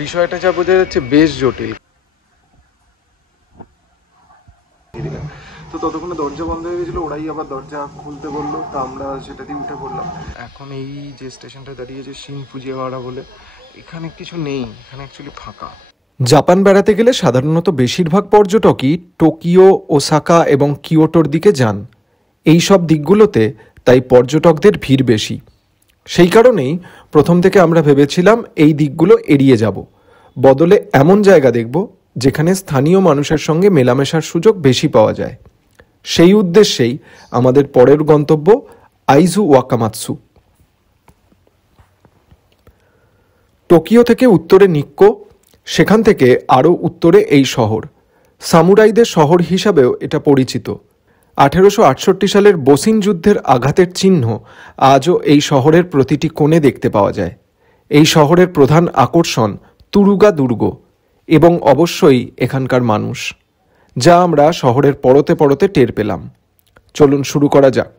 বিষয়টা যা বোঝা যাচ্ছে বেশ জটিল। তো ততক্ষণে দরজা বন্ধ হয়ে গেছিলো, ওরাই আবার দরজা খুলতে বললো, তো আমরা সেটা দিয়ে উঠে পড়লাম। এখন এই যে স্টেশনটা দাঁড়িয়েছে শিন ফুজিওয়ারা বলে, এখানে কিছু নেই, এখানে অ্যাকচুয়ালি ফাঁকা। জাপান বেড়াতে গেলে সাধারণত বেশিরভাগ পর্যটকই টোকিও, ওসাকা এবং কিয়োটোর দিকে যান। এই সব দিকগুলোতে তাই পর্যটকদের ভিড় বেশি। সেই কারণেই প্রথম থেকে আমরা ভেবেছিলাম এই দিকগুলো এড়িয়ে যাব, বদলে এমন জায়গা দেখব যেখানে স্থানীয় মানুষের সঙ্গে মেলামেশার সুযোগ বেশি পাওয়া যায়। সেই উদ্দেশ্যেই আমাদের পরের গন্তব্য আইজু ওয়াকামাৎসু। টোকিও থেকে উত্তরে নিক্কো, সেখান থেকে আরও উত্তরে এই শহর। সামুরাইদের শহর হিসাবেও এটা পরিচিত। 1868 সালের বসিন যুদ্ধের আঘাতের চিহ্ন আজও এই শহরের প্রতিটি কোণে দেখতে পাওয়া যায়। এই শহরের প্রধান আকর্ষণ তুরুগা দুর্গ এবং অবশ্যই এখানকার মানুষ, যা আমরা শহরের পরতে পরতে টের পেলাম। চলুন শুরু করা যাক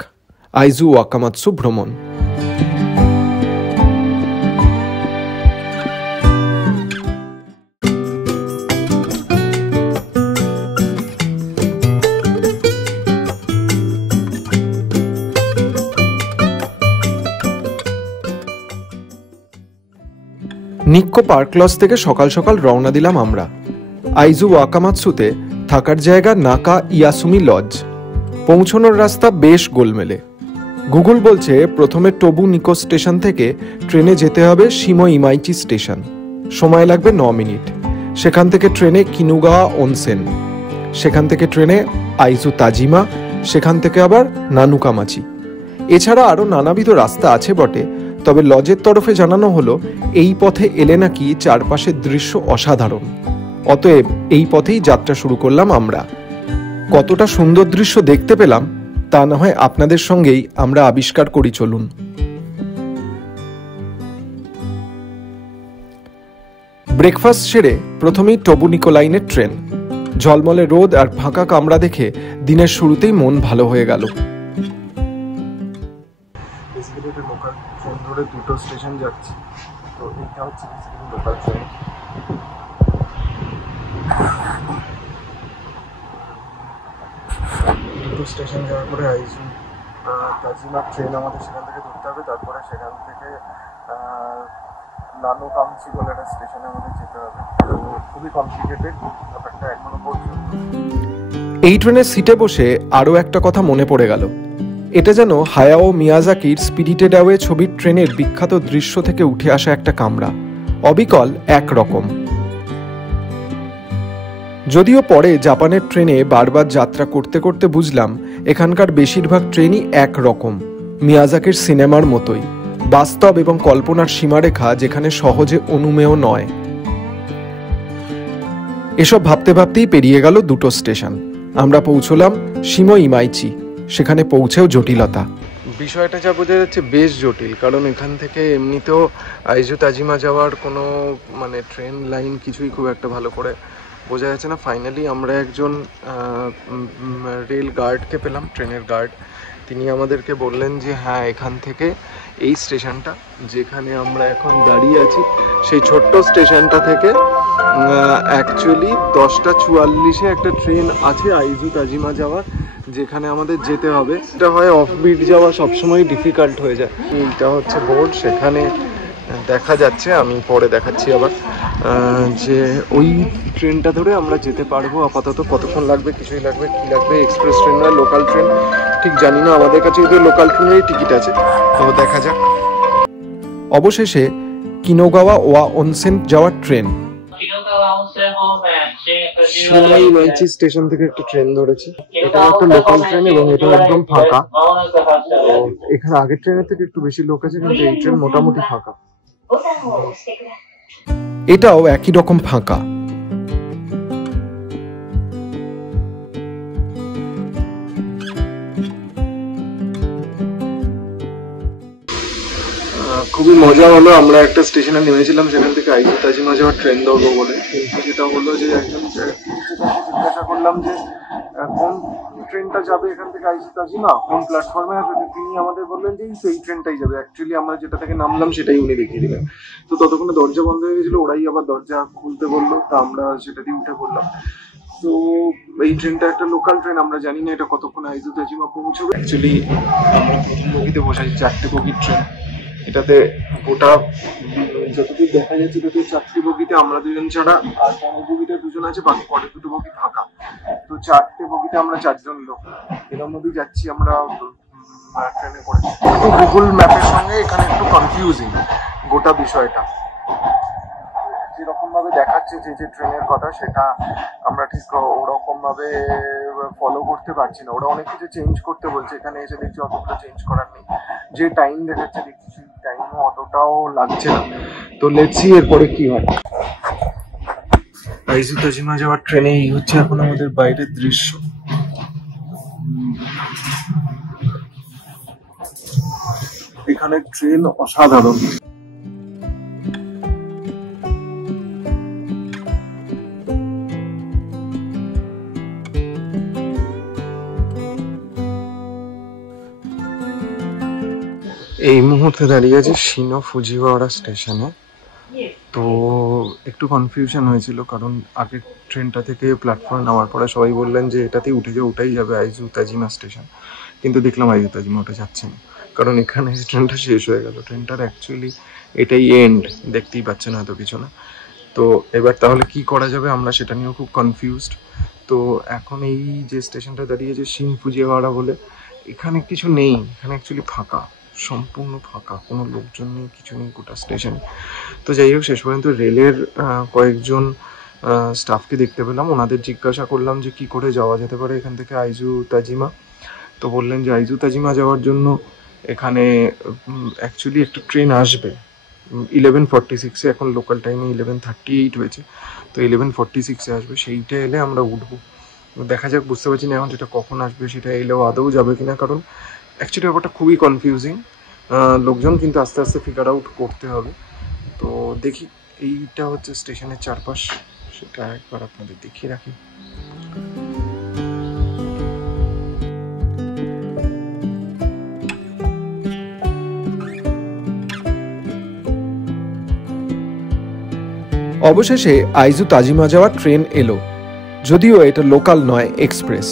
আইজু ওয়াকামাৎসু ভ্রমণ। নিক্কো পার্ক লজ থেকে সকাল সকাল রওনা দিলাম আমরা। আইজু ওয়াকামাৎসুতে থাকার জায়গা নাকা ইয়াসুমি লজ। পৌঁছানোর রাস্তা বেশ গোলমেলে। গুগল বলছে প্রথমে টোবু নিকো স্টেশন থেকে ট্রেনে যেতে হবে শিমো ইমাইচি স্টেশন, সময় লাগবে 9 মিনিট। সেখান থেকে ট্রেনে কিনুগাওয়া অনসেন, সেখান থেকে ট্রেনে আইজু তাজিমা, সেখান থেকে আবার নানুকামাচি। এছাড়া আরও নানাবিধ রাস্তা আছে বটে, তবে লজের তরফে জানানো হলো এই পথে এলে নাকি চারপাশের দৃশ্য অসাধারণ। অতএব এই পথেই যাত্রা শুরু করলাম আমরা। কতটা সুন্দর দৃশ্য দেখতে পেলাম তা না হয় আপনাদের সঙ্গেই আমরা আবিষ্কার করি, চলুন। ব্রেকফাস্ট সেরে প্রথমেই টোবু নিকো লাইনের ট্রেন। ঝলমলে রোদ আর ফাঁকা কামরা দেখে দিনের শুরুতেই মন ভালো হয়ে গেল। ধরে দুটো স্টেশন যাচ্ছে, তো এটা হচ্ছে লোকাল ট্রেন। দুটো স্টেশন যাওয়ার পরে আইজু তাজিমা ট্রেন আমাদের সেখান থেকে ধরতে হবে, তারপরে সেখান থেকে নানুকামাচি বলে একটা স্টেশনে আমাদের যেতে হবে। তো খুবই কমপ্লিকেটেড ব্যাপারটা এখনো পর্যন্ত। এই ট্রেনের সিটে বসে আরও একটা কথা মনে পড়ে গেল। এটা যেন হায়াও মিয়াজাকির স্পিরিটেড অ্যাওয়ে ছবির ট্রেনের বিখ্যাত দৃশ্য থেকে উঠে আসা একটা কামরা, অবিকল একরকম। যদিও পরে জাপানের ট্রেনে বারবার যাত্রা করতে করতে বুঝলাম এখানকার বেশিরভাগ ট্রেনই একরকম, মিয়াজাকির সিনেমার মতোই, বাস্তব এবং কল্পনার সীমারেখা যেখানে সহজে অনুমেয় নয়। এসব ভাবতে ভাবতেই পেরিয়ে গেল দুটো স্টেশন। আমরা পৌঁছলাম শিমো ইমাইচি। সেখানে পৌঁছেও জটিলতা। বিষয়টা যা বোঝা যাচ্ছে বেশ জটিল, কারণ এখান থেকে এমনিতেও আইজু তাজিমা যাওয়ার কোনো ট্রেন লাইন কিছুই খুব একটা ভালো করে বোঝা যাচ্ছে না। ফাইনালি আমরা একজন রেল গার্ডকে পেলাম, ট্রেনের গার্ড। তিনি আমাদেরকে বললেন যে হ্যাঁ, এখান থেকে এই স্টেশনটা যেখানে আমরা এখন দাঁড়িয়ে আছি সেই ছোট্ট স্টেশনটা থেকে অ্যাকচুয়ালি 10:44-এ একটা ট্রেন আছে আইজু তাজিমা যাওয়ার, যেখানে আমাদের যেতে হবে। এটা হয় অফবিট যাওয়া সবসময় ডিফিকাল্ট হয়ে যায়। এইটা হচ্ছে বোর্ড, সেখানে দেখা যাচ্ছে, আমি পরে দেখাচ্ছি আবার, যে ওই ট্রেনটা ধরে আমরা যেতে পারবো। আপাতত কতক্ষণ লাগবে, কিছুই লাগবে, কি লাগবে, এক্সপ্রেস ট্রেন না লোকাল ট্রেন ঠিক জানি না। আমাদের কাছে যদি লোকাল ট্রেনেরই টিকিট আছে, তো দেখা যাক। অবশেষে কিনোগাওয়া ওয়া অনসেন যাওয়ার ট্রেন। শিমো ইমাইচি স্টেশন থেকে একটা ট্রেন ধরেছি। এটা একটা লোকাল ট্রেন এবং এটা একদম ফাঁকা। তো এখানে আগের ট্রেনের থেকে একটু বেশি লোক আছে, কিন্তু এই ট্রেন মোটামুটি ফাঁকা। এটাও একই রকম ফাঁকা। খুবই মজা হলো। আমরা একটা স্টেশনে নেমেছিলাম, সেখান থেকে আইজু তাজিমা যাওয়ার ট্রেন ধরবো বলে, কিন্তু যেটা হলো যে একজন তাকে জিজ্ঞাসা করলাম যে কোন ট্রেনটা যাবে এখান থেকে আইজি তাজিমা, কোন প্ল্যাটফর্মে আসবে। তিনি আমাদের বললেন যে এই ট্রেনটাই যাবে। অ্যাকচুয়ালি আমরা যেটা থেকে নামলাম সেটাই উনি দেখিয়ে দিলেন। তো ততক্ষণে দরজা বন্ধ হয়ে গেছিল, ওরাই আবার দরজা খুলতে বললো, তা আমরা সেটা দিয়ে উঠে পড়লাম। তো এই ট্রেনটা একটা লোকাল ট্রেন, আমরা জানি না এটা কতক্ষণ আইজু তাজিমা পৌঁছবে। অ্যাকচুয়ালি আমরা প্রথম বগিতে বসাই, 4টে বগির ট্রেন। এটাতে গোটা যতদূর দেখা যাচ্ছে তত 4টি বগিতে আমরা দুজন ছাড়া, আর পরের বগিতে দুজন আছে, বাকি পরের 2টো বগি ফাঁকা। তো 4টে বগিতে আমরা 4জন লোক এরম ভাবেই যাচ্ছি আমরা ট্রেনে করে। গুগল ম্যাপের সঙ্গে এখানে একটু কনফিউজিং গোটা বিষয়টা, যেরকম ভাবে দেখাচ্ছে যে ট্রেনের কথা সেটা আমরা ঠিক ওরকম ভাবে ফলো করতে পারছি না। ওরা অনেক কিছু চেঞ্জ করতে বলছে, এখানে এসে দেখছি অতটা চেঞ্জ করার নেই। যে টাইম দেখাচ্ছে দেখছি সেই টাইমও অতটাও লাগছে না। তো লেটস সি এরপরে কি হয়। আইজু তাজিমা যাওয়ার ট্রেনে এই হচ্ছে এখন আমাদের বাইরের দৃশ্য। এখানে ট্রেন অসাধারণ। এই মুহূর্তে দাঁড়িয়ে আছে শিনো ফুজিওয়ারা স্টেশনে। তো একটু কনফিউশন হয়েছিল, কারণ আগের ট্রেনটা থেকে প্ল্যাটফর্মে নামার পরে সবাই বললেন যে এটাতেই উঠে যাও, ওটাই যাবে আইজু তাজিমা স্টেশন। কিন্তু দেখলাম আইজু তাজিমা ওটা যাচ্ছে না, কারণ এখানে ট্রেনটা শেষ হয়ে গেল। ট্রেনটার অ্যাকচুয়ালি এটাই এন্ড, দেখতেই পাচ্ছেন হয়তো কিছু না। তো এবার তাহলে কি করা যাবে, আমরা সেটা নিয়েও খুব কনফিউজড। তো এখন এই যে স্টেশনটা দাঁড়িয়েছে শিন ফুজিওয়ারা বলে, এখানে কিছু নেই, এখানে অ্যাকচুয়ালি ফাঁকা, সম্পূর্ণ ফাঁকা, কোনো লোকজন নেই, কিছু নেই গোটা স্টেশন। তো যাই হোক, শেষ পর্যন্ত রেলের কয়েকজন স্টাফকে দেখতে পেলাম, ওনাদের জিজ্ঞাসা করলাম যে কি করে যাওয়া যেতে পারে এখান থেকে আইজু তাজিমা। তো বললেন যে আইজু তাজিমা যাওয়ার জন্য এখানে অ্যাকচুয়ালি একটা ট্রেন আসবে 11:46-এ, এখন লোকাল টাইমে 11:38 হয়েছে, তো 11:46-এ আসবে, সেইটা এলে আমরা উঠবো। দেখা যাক, বুঝতে পারছি না এখন যেটা কখন আসবে, সেটা এলেও আদৌ যাবে কিনা, কারণ অ্যাকচুয়ালি ব্যাপারটা খুবই কনফিউজিং। লোকজন কিন্তু আস্তে আস্তে ফিগার আউট করতে হবে। তো দেখি, এইটা হচ্ছে স্টেশনের চারপাশ, সেটা একবার আপনাদের দেখিয়ে রাখি। অবশেষে আইজু তাজিমা যাওয়ার ট্রেন এলো, যদিও এটা লোকাল নয়, এক্সপ্রেস।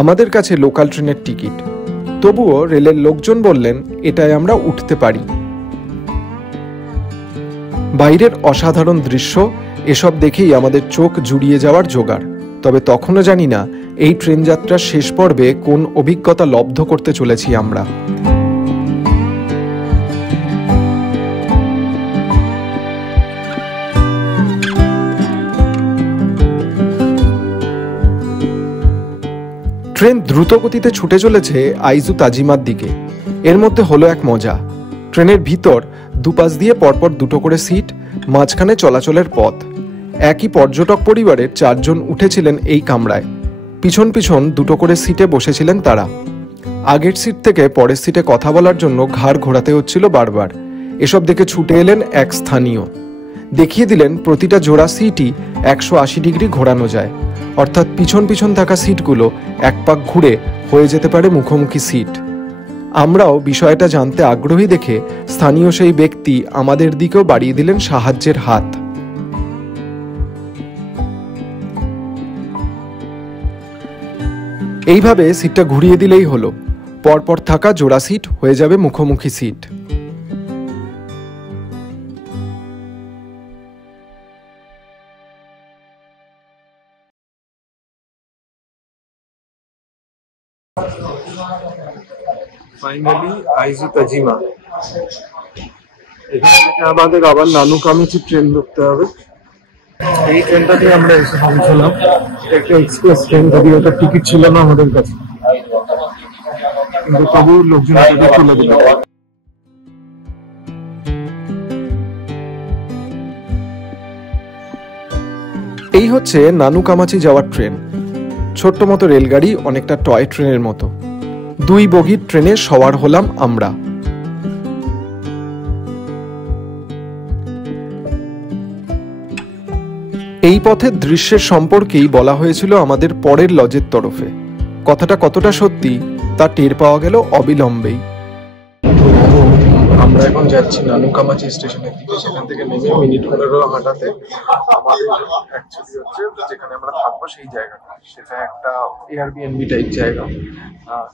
আমাদের কাছে লোকাল ট্রেনের টিকিট, তবুও রেলের লোকজন বললেন এটায় আমরা উঠতে পারি। বাইরের অসাধারণ দৃশ্য, এসব দেখেই আমাদের চোখ জুড়িয়ে যাওয়ার জোগাড়। তবে তখনও জানি না এই ট্রেন যাত্রার শেষ পর্বে কোন অভিজ্ঞতা লব্ধ করতে চলেছি আমরা। ট্রেন দ্রুত গতিতে ছুটে চলেছে আইজু তাজিমার দিকে। এর মধ্যে হলো এক মজা, ট্রেনের ভিতর দুপাশ দিয়ে পরপর 2টো করে সিট, মাঝখানে চলাচলের পথ। একই পর্যটক পরিবারের 4 জন উঠেছিলেন এই কামরায়। পিছন পিছন 2টো করে সিটে বসেছিলেন তারা। আগের সিট থেকে পরের সিটে কথা বলার জন্য ঘাড় ঘোরাতে হচ্ছিল বারবার। এসব দেখে ছুটে এলেন এক স্থানীয়, দেখিয়ে দিলেন প্রতিটা জোড়া সিটই 180 ডিগ্রি ঘোরানো যায়, অর্থাৎ পিছন পিছন থাকা সিটগুলো এক পাক ঘুরে হয়ে যেতে পারে মুখোমুখি সিট। আমরাও বিষয়টা জানতে আগ্রহী দেখে স্থানীয় সেই ব্যক্তি আমাদের দিকেও বাড়িয়ে দিলেন সাহায্যের হাত। এইভাবে সিটটা ঘুরিয়ে দিলেই হলো, পরপর থাকা জোড়া সিট হয়ে যাবে মুখোমুখি সিট। ফাইনালি আইজু তাজিমা, এখান থেকে আমাদের আবার নানুকামিচি ট্রেন ধরতে হবে। এই ট্রেনটাতে আমরা এসে পৌঁছলাম, একটা এক্সপ্রেস ট্রেন, যদি ওটা টিকিট ছিল না আমাদের কাছে, কিন্তু তবু লোকজন চলে দিল। এই হচ্ছে নানুকামাচি যাওয়ার ট্রেন। ছোট্ট মতো রেলগাড়ি, অনেকটা টয় ট্রেনের মতো। 2 বগির ট্রেনে সওয়ার হলাম আমরা। এই পথের দৃশ্যের সম্পর্কেই বলা হয়েছিল আমাদের পরের লজের তরফে। কথাটা কতটা সত্যি তা টের পাওয়া গেল অবিলম্বেই। আমরা এখন যাচ্ছি নানুকামাচি স্টেশনের দিকে। সেখান থেকে নেমে মিনিট 15 হাঁটাতে আমাদের অ্যাকচুয়ালি হচ্ছে যেখানে আমরা থাকবো সেই জায়গাটা, সেটা একটা এয়ারবিএনবি টাইপ জায়গা।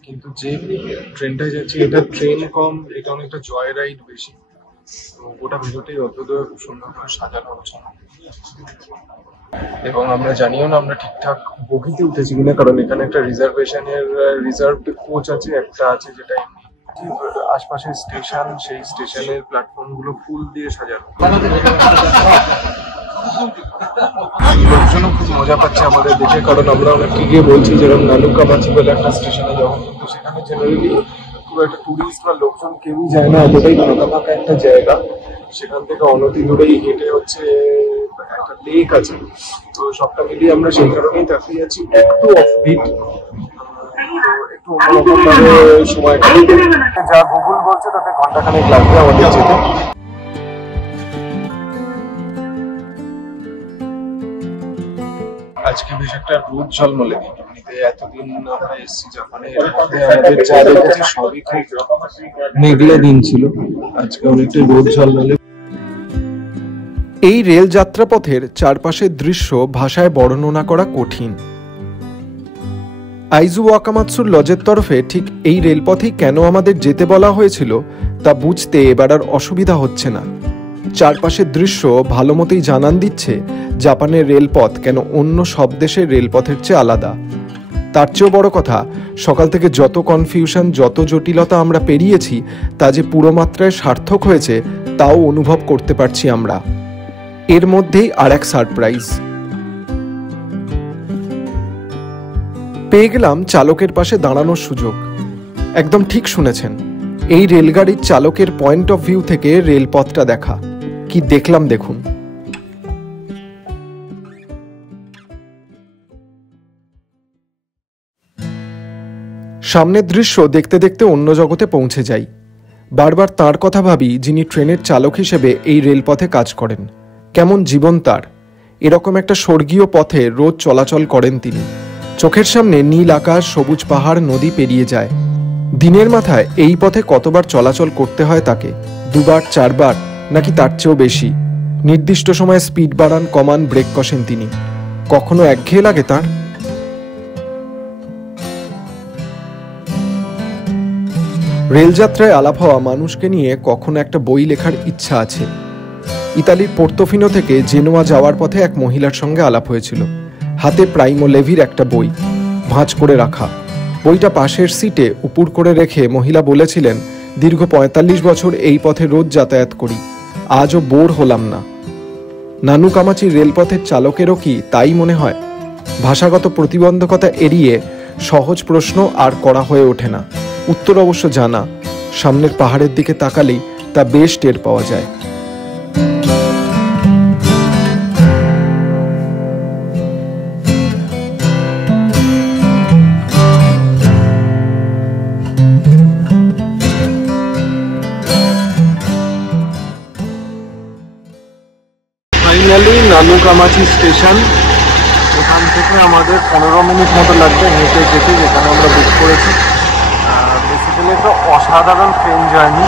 কিন্তু যে ট্রেনটায় যাচ্ছি এটা ট্রেন কম, এটা অনেকটা জয় রাইড বেশি। তো গোটা ভিডিওটাই অদ্ভুত সুন্দর করে সাজানো হচ্ছে এবং আমরা জানিও না আমরা ঠিকঠাক বগিতে উঠেছি কিনা, কারণ এখানে একটা রিজার্ভড কোচ আছে, একটা আছে যেটা আশপাশের স্টেশন, সেই স্টেশনের প্ল্যাটফর্ম গুলো ফুল দিয়ে সাজানো। লোকজনও খুব মজা পাচ্ছে আমাদের দেখে, কারণ আমরা অনেককে গিয়ে বলছি যেরকম নানুকামাচি বলে একটা স্টেশনে যখন, কিন্তু সেখানে জেনারেলি খুব একটা টুরিস্ট বা লোকজন কেউই যায় না, এতটাই ফাঁকা ফাঁকা একটা জায়গা। সেখান থেকে অনতি দূরেই হেঁটে হচ্ছে একটা লেক আছে। তো সবটা মিলিয়ে আমরা সেই কারণেই তাকিয়ে আছি একটু অফবিট, একটু অন্যরকম ভাবে সময় কাটাতে। যা গুগল বলছে তাতে ঘন্টাখানেক লাগবে আমাদের যেতে। আজকে বেশ একটা রোদ ঝলমলে দিন। এমনিতে এতদিন আমরা এসেছি জাপানে, এর মধ্যে আমাদের যা দেখেছি সবই খুব মেঘলা দিন ছিল, আজকে অনেকটা রোদ ঝলমলে। এই রেল যাত্রাপথের চারপাশের দৃশ্য ভাষায় বর্ণনা করা কঠিন। আইজু ওয়াকামাৎসুর লজের তরফে ঠিক এই রেলপথেই কেন আমাদের যেতে বলা হয়েছিল তা বুঝতে এবার আর অসুবিধা হচ্ছে না। চারপাশের দৃশ্য ভালো মতোই জানান দিচ্ছে জাপানের রেলপথ কেন অন্য সব দেশের রেলপথের চেয়ে আলাদা। তার চেয়েও বড় কথা, সকাল থেকে যত কনফিউশন, যত জটিলতা আমরা পেরিয়েছি তা যে পুরো মাত্রায় সার্থক হয়েছে তাও অনুভব করতে পারছি আমরা। এর মধ্যেই আর এক সারপ্রাইজ পেয়ে গেলাম, চালকের পাশে দাঁড়ানোর সুযোগ। একদম ঠিক শুনেছেন, এই রেলগাড়ির চালকের পয়েন্ট অফ ভিউ থেকে রেলপথটা দেখা। কি দেখলাম দেখুন। সামনের দৃশ্য দেখতে দেখতে অন্য জগতে পৌঁছে যাই। বারবার তাঁর কথা ভাবি যিনি ট্রেনের চালক হিসেবে এই রেলপথে কাজ করেন। কেমন জীবন তার! এরকম একটা স্বর্গীয় পথে রোজ চলাচল করেন তিনি। চোখের সামনে নীল আকাশ, সবুজ পাহাড়, নদী পেরিয়ে যায়। দিনের মাথায় এই পথে কতবার চলাচল করতে হয় তাকে? 2 বার, 4 বার, নাকি তার চেয়েও বেশি? নির্দিষ্ট সময়ে স্পিড বাড়ান, কমান, ব্রেক কষেন তিনি। কখনো একঘেয়ে লাগে তার? রেলযাত্রায় আলাপ হওয়া মানুষকে নিয়ে কখনো একটা বই লেখার ইচ্ছা আছে। ইতালির পোর্তোফিনো থেকে জেনোয়া যাওয়ার পথে এক মহিলার সঙ্গে আলাপ হয়েছিল। হাতে প্রাইমো লেভির একটা বই ভাঁজ করে রাখা। বইটা পাশের সিটে উপুর করে রেখে মহিলা বলেছিলেন, দীর্ঘ 45 বছর এই পথে রোজ যাতায়াত করি, আজও বোর হলাম না। নানুকামাচি রেলপথের চালকেরও কি তাই মনে হয়? ভাষাগত প্রতিবন্ধকতা এড়িয়ে সহজ প্রশ্ন আর করা হয়ে ওঠে না। উত্তর অবশ্য জানা, সামনের পাহাড়ের দিকে তাকালেই তা বেশ টের পাওয়া যায়। Finally Nanukamachi station. এখান থেকে আমাদের 15 মিনিট মতো লাগবে হেঁটে যেতে, যেখানে আমরা বুক করেছি। বেসিক্যালি একটা অসাধারণ ট্রেন জার্নি।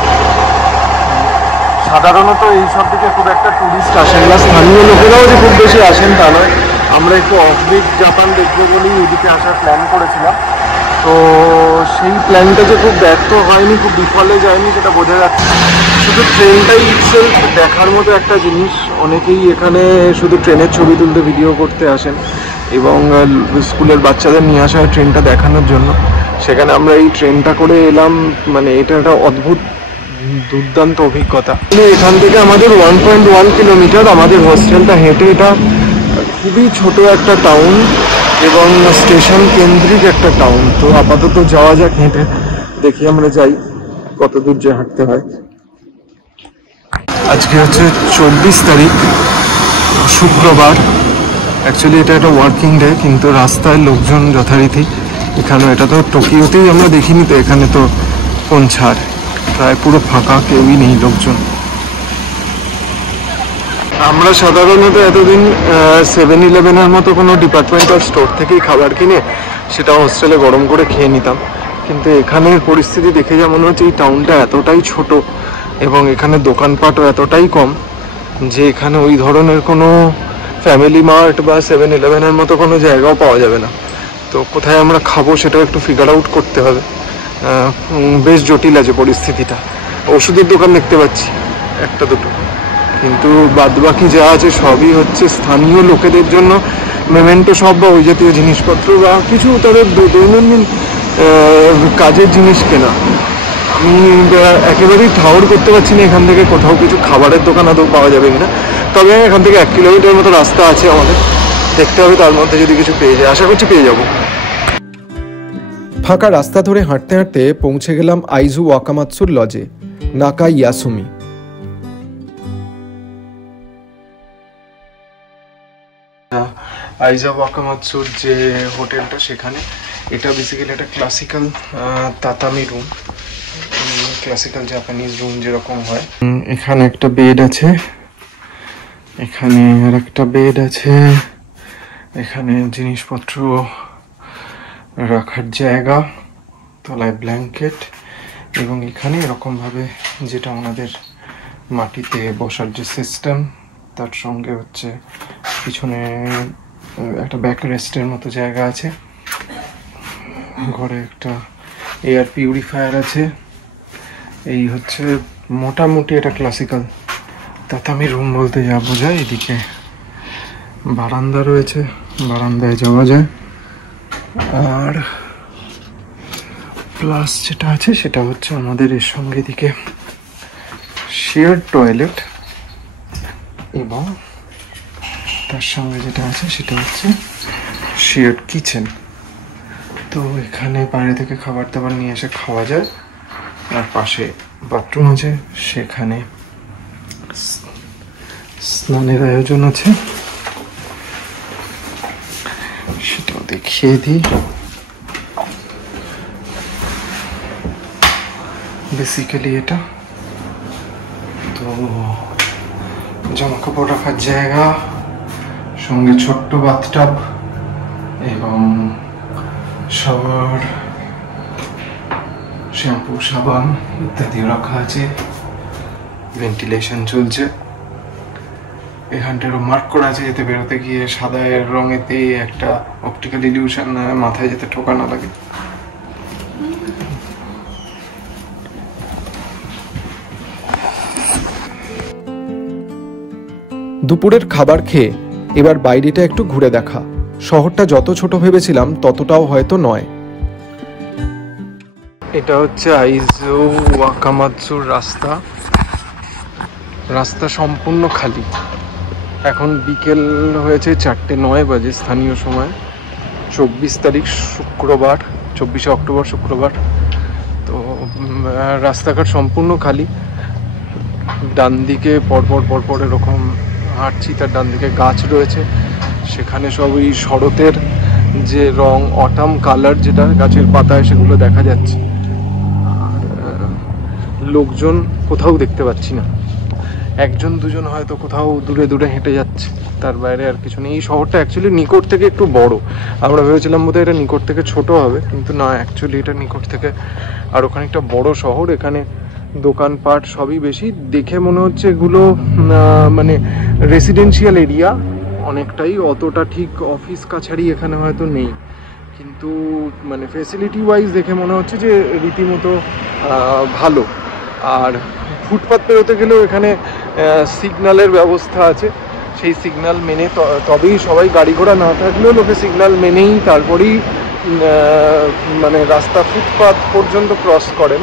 সাধারণত এইসব দিকে খুব একটা টুরিস্ট আসেন না, স্থানীয় লোকেরাও যে খুব বেশি আসেন তা নয়। আমরা একটু অফবিট জাপান দেখবো বলেই এদিকে আসার প্ল্যান করেছিলাম। তো সেই প্ল্যানটা যে খুব ব্যর্থ হয়নি, খুব বিফলে যায়নি সেটা বোঝা যাচ্ছে। শুধু ট্রেনটাই ইটসেলফ দেখার মতো একটা জিনিস। অনেকেই এখানে শুধু ট্রেনের ছবি তুলতে, ভিডিও করতে আসেন এবং স্কুলের বাচ্চাদের নিয়ে আসা হয় ট্রেনটা দেখানোর জন্য। সেখানে আমরা এই ট্রেনটা করে এলাম, মানে এটা একটা অদ্ভুত দুর্দান্ত অভিজ্ঞতা। এখান থেকে আমাদের 1.1 কিলোমিটার, আমাদের হোস্টেলটা হেঁটে। এটা খুবই ছোট একটা টাউন এবং স্টেশন কেন্দ্রিক একটা টাউন। তো আপাতত যাওয়া যাক হেঁটে, দেখি আমরা যাই কত দূর যে হাঁটতে হয়। আজকে হচ্ছে 24 তারিখ, শুক্রবার। অ্যাকচুয়ালি এটা একটা ওয়ার্কিং ডে, কিন্তু রাস্তায় লোকজন যথারীতি। এখানে এটা তো টোকিওতেই আমরা দেখিনি, তো এখানে তো কোন ছাড়, প্রায় পুরো ফাঁকা, কেউই নেই লোকজন। আমরা সাধারণত এতদিন 7-11-এর মতো কোনো ডিপার্টমেন্টাল স্টোর থেকেই খাবার কিনে সেটা হোস্টেলে গরম করে খেয়ে নিতাম, কিন্তু এখানের পরিস্থিতি দেখে যা মনে হচ্ছে এই টাউনটা এতটাই ছোট এবং এখানে দোকানপাটও এতটাই কম যে এখানে ওই ধরনের কোনো ফ্যামিলি মার্ট বা 7-11-এর মতো কোনো জায়গাও পাওয়া যাবে না। তো কোথায় আমরা খাবো সেটাও একটু ফিগার আউট করতে হবে। বেশ জটিল আছে পরিস্থিতিটা। ওষুধের দোকান দেখতে পাচ্ছি একটা দুটো, কিন্তু বাদবাকি যা আছে সবই হচ্ছে স্থানীয় লোকেদের জন্য মেমেন্টো সব বা ওই জাতীয় জিনিসপত্র বা কিছু তাদের দৈনন্দিন কাজের জিনিস কেনা। আমি একেবারেই ঠাউর করতে পারছি না এখান থেকে কোথাও কিছু খাবারের দোকান আদৌ পাওয়া যাবে কিনা। তবে এখান থেকে 1 কিলোমিটার মতো রাস্তা আছে আমাদের, দেখতে হবে তার মধ্যে যদি কিছু পেয়ে যায়, আশা করছি পেয়ে যাবো। ফাঁকা রাস্তা ধরে হাঁটতে হাঁটতে পৌঁছে গেলাম আইজু ওয়াকামাৎসুর লজে, নাকা ইয়াসুমি। আইজু ওয়াকামাৎসুর যে হোটেলটা সেখানে, এটা বেসিক্যালি একটা classical tatami room, classical Japanese room যেরকম হয়। এখানে একটা বেড আছে, এখানে আর একটা বেড আছে, এখানে জিনিসপত্র রাখার জায়গা, তলায় ব্ল্যাঙ্কেট, এবং এখানে এরকমভাবে যেটা ওনাদের মাটিতে বসার যে সিস্টেম তার সঙ্গে হচ্ছে পিছনে একটা ব্যাক রেস্টের মতো জায়গা আছে, ঘরে একটা এয়ার পিউরিফায়ার আছে। এই হচ্ছে মোটামুটি এটা ক্লাসিক্যাল তাতামি রুম বলতে যা বোঝায়। এদিকে বারান্দা রয়েছে, বারান্দায় যাওয়া যায়। আর প্লাস যেটা আছে সেটা হচ্ছে আমাদের এর সঙ্গে দিকে শেয়ার্ড টয়লেট, এবং তার সঙ্গে যেটা আছে সেটা হচ্ছে শেয়ার্ড কিচেন। তো এখানে বাইরে থেকে খাবার দাবার নিয়ে এসে খাওয়া যায়। আর পাশে বাথরুম আছে, সেখানে স্নানের আয়োজন আছে, সেটাও দেখিয়ে দিই। বেসিক্যালি এটা তো জামা কাপড় রাখার জায়গা, সঙ্গে ছোট্ট বাথটাব এবং শাওয়ার, শ্যাম্পু, সাবান ইত্যাদিও রাখা আছে। ভেন্টিলেশন চলছে। এখানটারও মার্ক করা আছে যাতে বেরোতে গিয়ে সাদা রঙেতে একটা অপটিক্যাল ইলিউশন মাথায় যাতে ঠোকা না লাগে। দুপুরের খাবার খেয়ে এবার বাইরেটা একটু ঘুরে দেখা। শহরটা যত ছোট ভেবেছিলাম ততটাও হয়তো নয়। এটা হচ্ছে আইজু ওয়াকামাৎসুর রাস্তা। রাস্তা সম্পূর্ণ খালি। এখন বিকেল হয়েছে 4:09 বাজে স্থানীয় সময়, 24 তারিখ শুক্রবার, 24শে অক্টোবর শুক্রবার। তো রাস্তাঘাট সম্পূর্ণ খালি। ডান দিকে পরপর এরকম হাঁটছি, তার ডান দিকে গাছ রয়েছে, সেখানে সব ওই শরতের যে রং, অটাম কালার যেটা গাছের পাতায়, সেগুলো দেখা যাচ্ছে। আর লোকজন কোথাও দেখতে পাচ্ছি না, একজন দুজন হয়তো কোথাও দূরে দূরে হেঁটে যাচ্ছে, তার বাইরে আর কিছু নেই। এই শহরটা অ্যাকচুয়ালি নিকট থেকে একটু বড়। আমরা ভেবেছিলাম বোধহয় এটা নিকট থেকে ছোট হবে, কিন্তু না, অ্যাকচুয়ালি এটা নিকট থেকে আর ওখানেকটা বড় শহর। এখানে দোকানপাট সবই বেশি। দেখে মনে হচ্ছে এগুলো মানে রেসিডেন্সিয়াল এরিয়া অনেকটাই, অতটা ঠিক অফিস কাছারি এখানে হয়তো নেই, কিন্তু মানে ফেসিলিটি ওয়াইজ দেখে মনে হচ্ছে যে রীতিমতো ভালো। আর ফুটপাত পেরোতে গেলেও এখানে সিগন্যালের ব্যবস্থা আছে, সেই সিগন্যাল মেনে তবেই সবাই, গাড়ি ঘোড়া না থাকলেও লোকে সিগন্যাল মেনেই তারপরেই মানে রাস্তা ফুটপাত পর্যন্ত ক্রস করেন।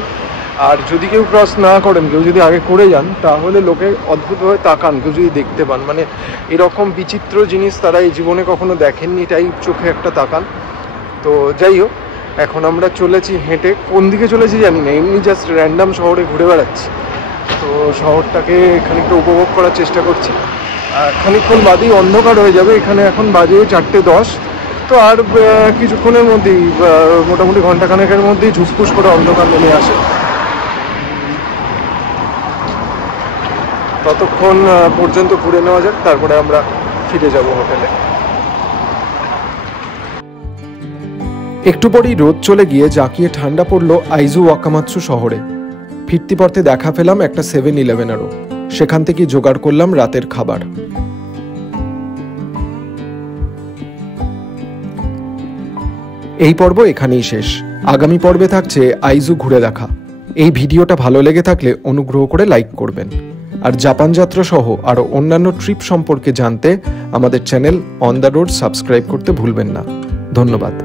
আর যদি কেউ ক্রস না করেন, কেউ যদি আগে করে যান, তাহলে লোকে অদ্ভুতভাবে তাকান কেউ যদি দেখতে পান। মানে এরকম বিচিত্র জিনিস তারা এই জীবনে কখনো দেখেননি, টাইপ চোখে একটা তাকান। তো যাই হোক, এখন আমরা চলেছি হেঁটে। কোন দিকে চলেছি জানি না, এমনি জাস্ট র্যান্ডাম শহরে ঘুরে বেড়াচ্ছি। তো শহরটাকে খানিকটা উপভোগ করার চেষ্টা করছি। খানিকক্ষণ বাদেই অন্ধকার হয়ে যাবে। এখানে এখন বাজে 4:10। তো আর কিছুক্ষণের মধ্যেই, মোটামুটি ঘন্টাখানেকের মধ্যেই ঝুসফুস করে অন্ধকার নেমে আসে। ততক্ষণ পর্যন্ত ঘুরে নেওয়া যাক, তারপরে আমরা ফিরে যাব হোটেলে। একটু পরেই রোদ চলে গিয়ে জাঁকিয়ে ঠান্ডা পড়লো আইজু ওয়াকামাৎসু শহরে। ফিরতি পথে দেখা পেলাম একটা 7-Eleven-এরও। সেখান থেকেই জোগাড় করলাম রাতের খাবার। এই পর্ব এখানেই শেষ। আগামী পর্বে থাকছে আইজু ঘুরে দেখা। এই ভিডিওটা ভালো লেগে থাকলে অনুগ্রহ করে লাইক করবেন, আর জাপান যাত্রা সহ আরও অন্যান্য ট্রিপ সম্পর্কে জানতে আমাদের channel on the road subscribe করতে ভুলবেন না। ধন্যবাদ।